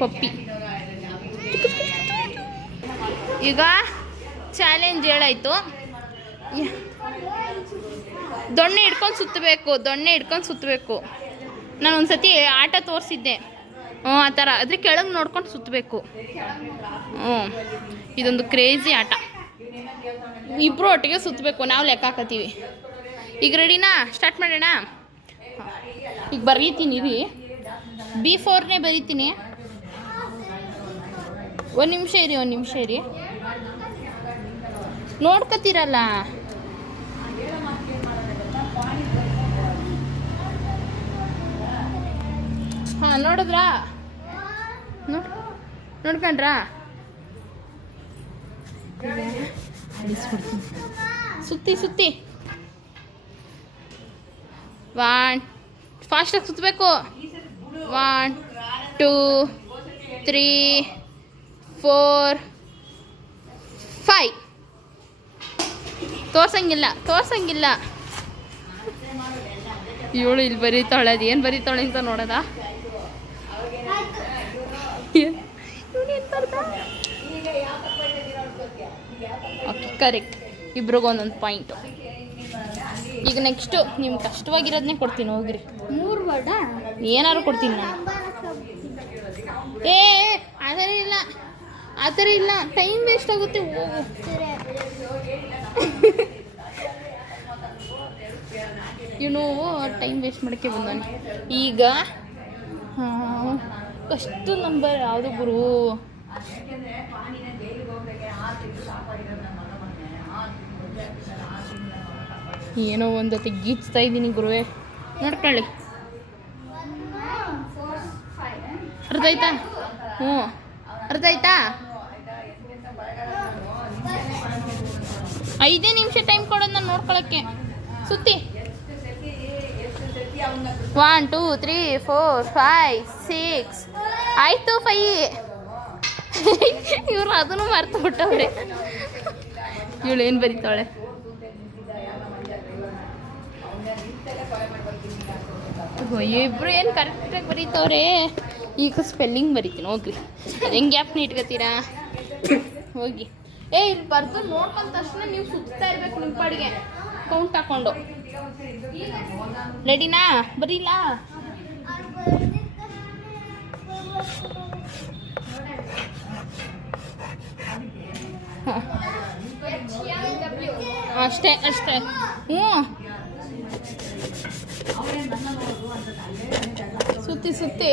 ಪಪ್ಪಿ. ಈಗ ಚಾಲೆಂಜ್ ಹೇಳಾಯ್ತು. ದೊಣ್ಣೆ ಹಿಡ್ಕೊಂಡು ಸುತ್ತಬೇಕು. ನಾನು ಒಂದ್ಸತಿ ಆಟ ತೋರಿಸಿದ್ದೆ. ಆ ಥರ ಅದ್ರ ಕೆಳಗೆ ನೋಡ್ಕೊಂಡು ಸುತ್ತಬೇಕು. ಇದೊಂದು ಕ್ರೇಜಿ ಆಟ. ಇಬ್ಬರು ಒಟ್ಟಿಗೆ ಸುತ್ತಬೇಕು. ನಾವು ಲೆಕ್ಕ ಹಾಕತ್ತೀವಿ. ಈಗ ರೆಡಿನಾ? ಸ್ಟಾರ್ಟ್ ಮಾಡೋಣ. ಈಗ ಬರೀತೀನಿ ರೀ. B4ನೇ ಬರೀತೀನಿ. ಒಂದು ನಿಮಿಷ ಇರಿ. ನೋಡ್ಕೊತೀರಲ್ಲ. ಹಾಂ, ನೋಡಿದ್ರಾ? ನೋಡ್ಕೊಂಡ್ರಾ? ಸುತ್ತಿ 1 ಫಾಸ್ಟಾಗಿ ಸುತ್ತಬೇಕು. 1 2 3 4 5. ತೋರ್ಸಂಗಿಲ್ಲ. ಇವಳು ಇಲ್ಲಿ ಬರೀತಾಳೆ. ಅದು ಏನು ಬರೀತಾಳೆ ಅಂತ ನೋಡೋದಾ? Okay, correct. ಇಬ್ರಿಗೂ ಒಂದೊಂದು ಪಾಯಿಂಟು. ಈಗ ನೆಕ್ಸ್ಟು ನಿಮ್ಗೆ ಕಷ್ಟವಾಗಿರೋದನ್ನೇ ಕೊಡ್ತೀನಿ. ಹೋಗ್ರಿ. 3 ವರ್ಡ ಏನಾದ್ರು ಕೊಡ್ತೀನಿ ನಾನು. ಆ ಥರ ಇಲ್ಲ. ಟೈಮ್ ವೇಸ್ಟ್ ಆಗುತ್ತೆ. ಹೋಗು. ಇವನು ಟೈಮ್ ವೇಸ್ಟ್ ಮಾಡೋಕ್ಕೆ ಬಂದಾನೆ. ಈಗ ಫಸ್ಟ್ ನಂಬರ್ ಯಾವುದು ಗುರು? ಏನೋ ಒಂದೊತ್ತಿ ಗೀಚ್ತಾ ಇದ್ದೀನಿ ಗುರುವೇ. ನೋಡ್ಕೊಳ್ಳಿ. ಅರ್ಥ ಆಯ್ತಾ? ಹ್ಞೂ, ಅರ್ಥ ಆಯ್ತಾ? 5 ನಿಮಿಷ ಟೈಮ್ ಕೊಡೋದು ನಾನು ನೋಡ್ಕೊಳಕ್ಕೆ. ಸುತ್ತಿ. 1 2 3 4 5 6 ಆಯಿತು. 5. ಇವರು ಅದನ್ನು ಮರ್ತು ಬಿಟ್ಟವ್ರೆ. ಇವಳು ಏನು ಬರೀತಾಳೆ? ಇಬ್ರು ಏನು ಕರೆಕ್ಟಾಗಿ ಬರೀತವ್ರೆ. ಈಗ ಸ್ಪೆಲ್ಲಿಂಗ್ ಬರೀತೀನಿ. ಹೋಗ್ರಿ. ಅದು ಹೆಂಗೆ ಗ್ಯಾಪ್ನ ಇಟ್ಕೊತೀರಾ? ಹೋಗಿ. ಇಲ್ಲಿ ಬರ್ದು ನೋಡ್ಕೊಂಡ ತಕ್ಷಣ ನೀವು ಸುತ್ತಾ ಇರ್ಬೇಕು ನಿಮ್ಮ ಪಾಡಿಗೆ, ಕೌಂಟ್ ಹಾಕೊಂಡು. ರೆಡಿನಾ? ಬರೀಲ್ಲ. ಅಷ್ಟೇ. ಹ್ಞೂ, ಸುತ್ತಿ